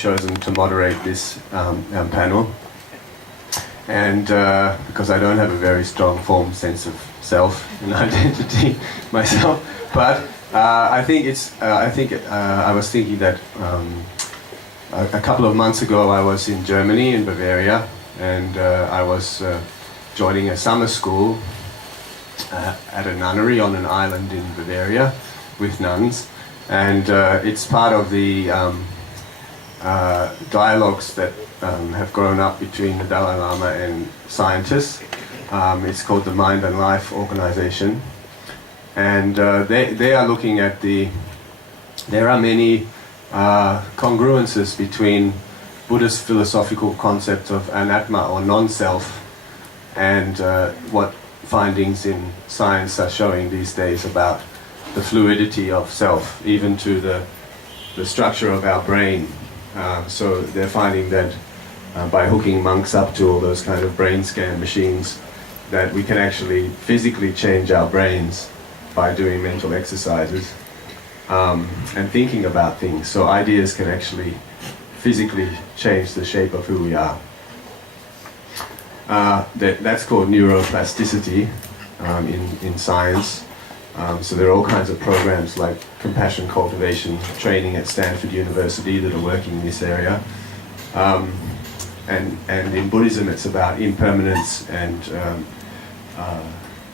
chosen to moderate this panel. And because I don't have a very strong formed sense of self and identity myself, but I was thinking that a couple of months ago I was in Germany, in Bavaria, and I was joining a summer school at a nunnery on an island in Bavaria with nuns, and it's part of the dialogues that have grown up between the Dalai Lama and scientists. It's called the Mind and Life Organization, and they are looking at there are many congruences between Buddhist philosophical concept of anatma or non-self and what findings in science are showing these days about the fluidity of self, even to the structure of our brain. So they're finding that by hooking monks up to all those kind of brain scan machines, that we can actually physically change our brains by doing mental exercises and thinking about things. So ideas can actually physically change the shape of who we are. That's called neuroplasticity in science. So there are all kinds of programs like compassion cultivation training at Stanford University that are working in this area. And in Buddhism it's about impermanence and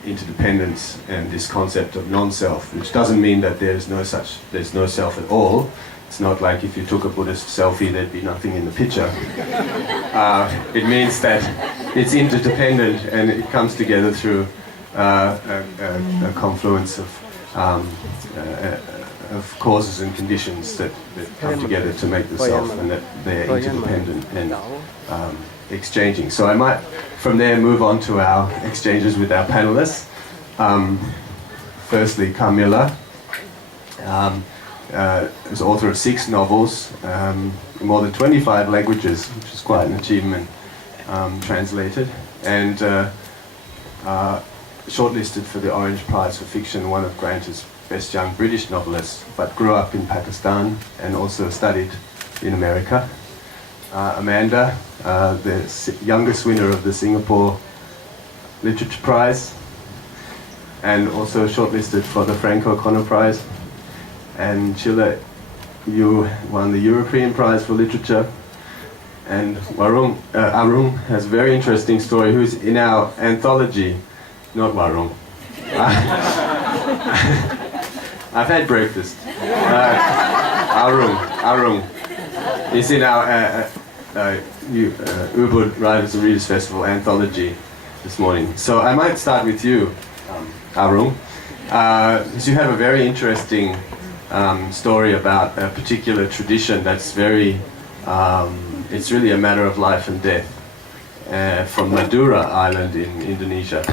interdependence and this concept of non-self, which doesn't mean that there's no self at all. It's not like if you took a Buddhist selfie there'd be nothing in the picture. It means that it's interdependent and it comes together through a confluence of causes and conditions that come together to make the self, and that they're interdependent and exchanging. So I might from there move on to our exchanges with our panelists. Firstly, Camilla is author of 6 novels, in more than 25 languages, which is quite an achievement, translated, and shortlisted for the Orange Prize for Fiction, one of Granta's best young British novelists, but grew up in Pakistan and also studied in America. Amanda, the youngest winner of the Singapore Literature Prize, and also shortlisted for the Frank O'Connor Prize. And Chile, you won the European Prize for Literature. And Arung has a very interesting story, who's in our anthology. Not Warung. I've had breakfast. Arung is in our Ubud Writers and Readers Festival anthology this morning. So I might start with you, Arung, because you have a very interesting story about a particular tradition that's very, it's really a matter of life and death, from Madura Island in Indonesia.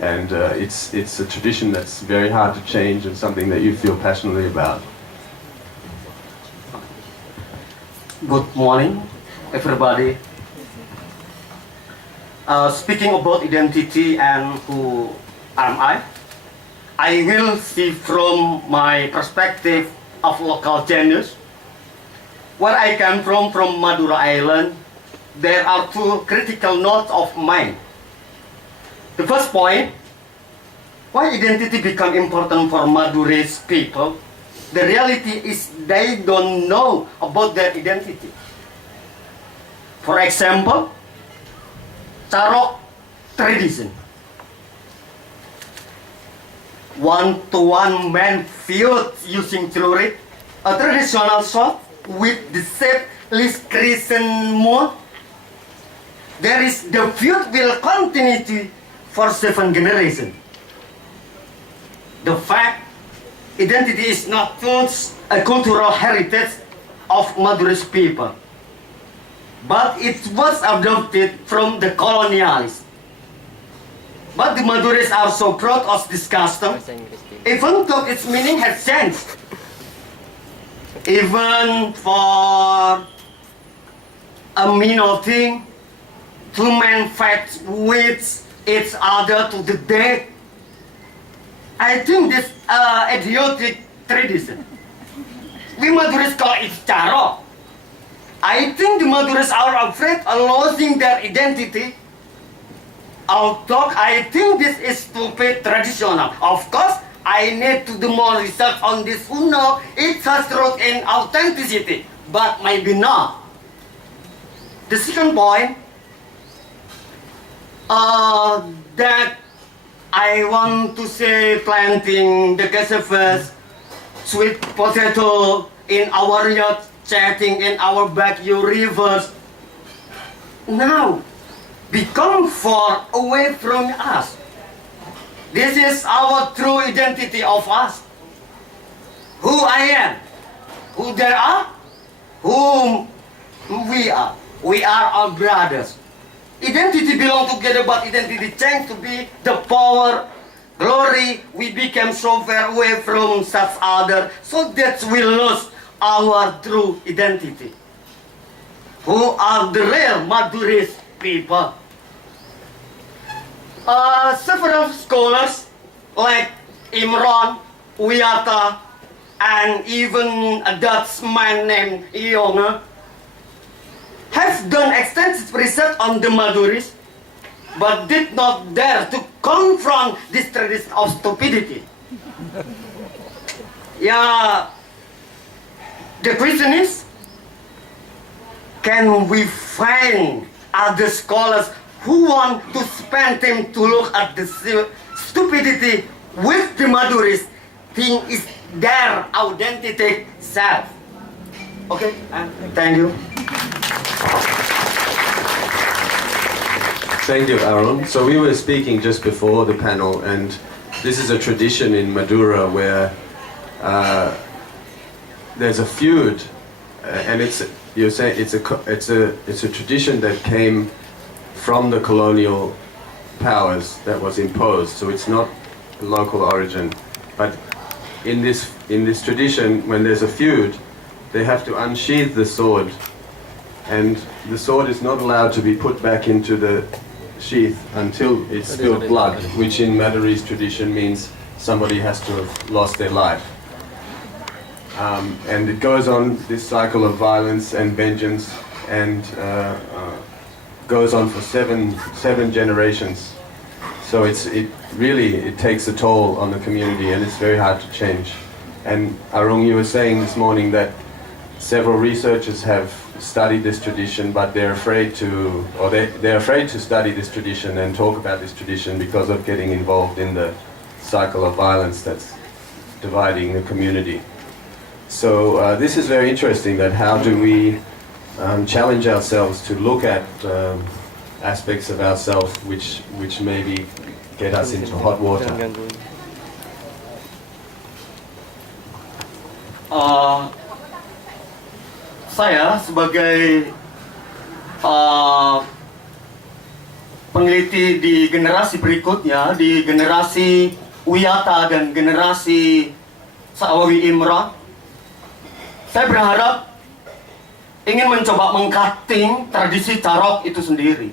And it's a tradition that's very hard to change and something that you feel passionately about. Good morning, everybody. Speaking about identity and who am I will see from my perspective of local genius. Where I come from Madura Island, there are 2 critical notes of mine. The first point, why identity become important for Madurese people? The reality is they don't know about their identity. For example, Carok tradition. One-to-one man feud using jewelry, a traditional sword with the shapeless crescent moon. There is the feud will continue for 7 generations. The fact identity is not just a cultural heritage of Madurese people, but it was adopted from the colonialists. But the Madurese are so proud of this custom, even though its meaning has changed. Even for a minor thing, 2 men fight with each other to the death. I think this idiotic tradition. We Madurese call it Carok. I think the Maduras are afraid of losing their identity. Although I think this is stupid traditional. Of course, I need to do more research on this who know it has truth and authenticity, but maybe not. The second point that I want to say planting the cassavas, sweet potato in our yard, chatting in our backyard rivers, now become far away from us. This is our true identity of us. Who I am, who they are, whom we are. We are our brothers. Identity belong together, but identity change to be the power, glory. We became so far away from such other, so that we lose our true identity. Who are the real Maduris people? Several scholars like Imran, Wiyata, and even a Dutchman named Ionge have done extensive research on the Maduris, but did not dare to confront this tradition of stupidity. Yeah, the question is, can we find other scholars who want to spend time to look at the stupidity with the Maduris think is their identity self? Okay, thank you. Thank you, Arung. So we were speaking just before the panel, and this is a tradition in Madura where there's a feud, and you're saying it's a tradition that came from the colonial powers that was imposed. So it's not a local origin, but in this tradition, when there's a feud, they have to unsheath the sword, and the sword is not allowed to be put back into the sheath until it's spilled blood, which in Madurese tradition means somebody has to have lost their life. And it goes on, this cycle of violence and vengeance, and goes on for seven generations. So it really takes a toll on the community, and it's very hard to change. And Arung, you were saying this morning that several researchers have studied this tradition, but they're afraid to study this tradition and talk about this tradition because of getting involved in the cycle of violence that's dividing the community. So this is very interesting, that how do we challenge ourselves to look at aspects of ourselves which maybe get us into hot water. Saya sebagai peneliti di generasi berikutnya, di generasi Wiyata dan generasi Sa'awi Imran, saya berharap ingin mencoba mengcutting tradisi carok itu sendiri.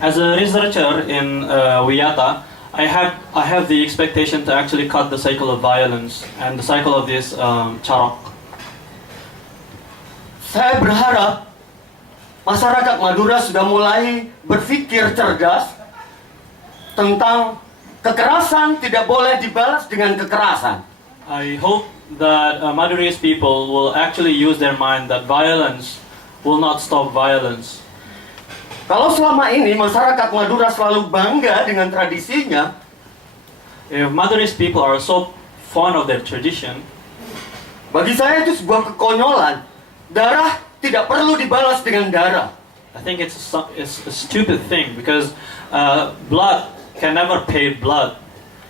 As a researcher in Wiyata, I have the expectation to actually cut the cycle of violence and the cycle of this carok. Saya berharap masyarakat Madura sudah mulai berpikir cerdas tentang kekerasan tidak boleh dibalas dengan kekerasan. I hope that Madurese people will actually use their mind that violence will not stop violence. Kalau selama ini masyarakat Madura selalu bangga dengan tradisinya, if Madurese people are so fond of their tradition, bagi saya itu sebuah kekonyolan. Darah tidak perlu dibalas dengan darah. I think it's a stupid thing because blood can never pay blood.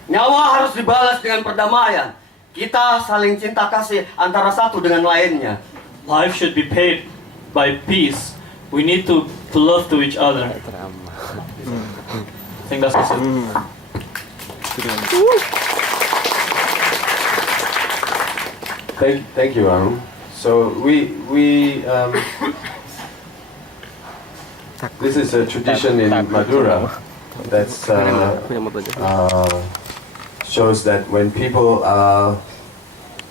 Nyawa harus dibalas dengan perdamaian. Kita saling cinta kasih antara satu dengan lainnya. Life should be paid by peace. We need to love to each other. I think that's it. Thank you, Arung. So this is a tradition in Madura that's shows that when people are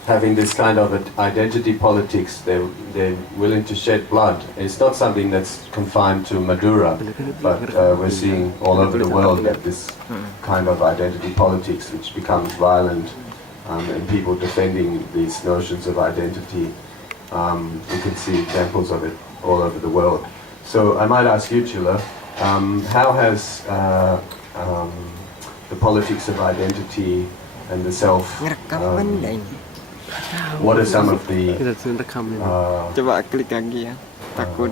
having this kind of identity politics. They're willing to shed blood. It's not something that's confined to Madura, but we're seeing all over the world that this kind of identity politics, which becomes violent, and people defending these notions of identity. We can see examples of it all over the world. So I might ask you, Chula, how has the politics of identity and the self, what are some of the Coba klik lagi ya. Takut.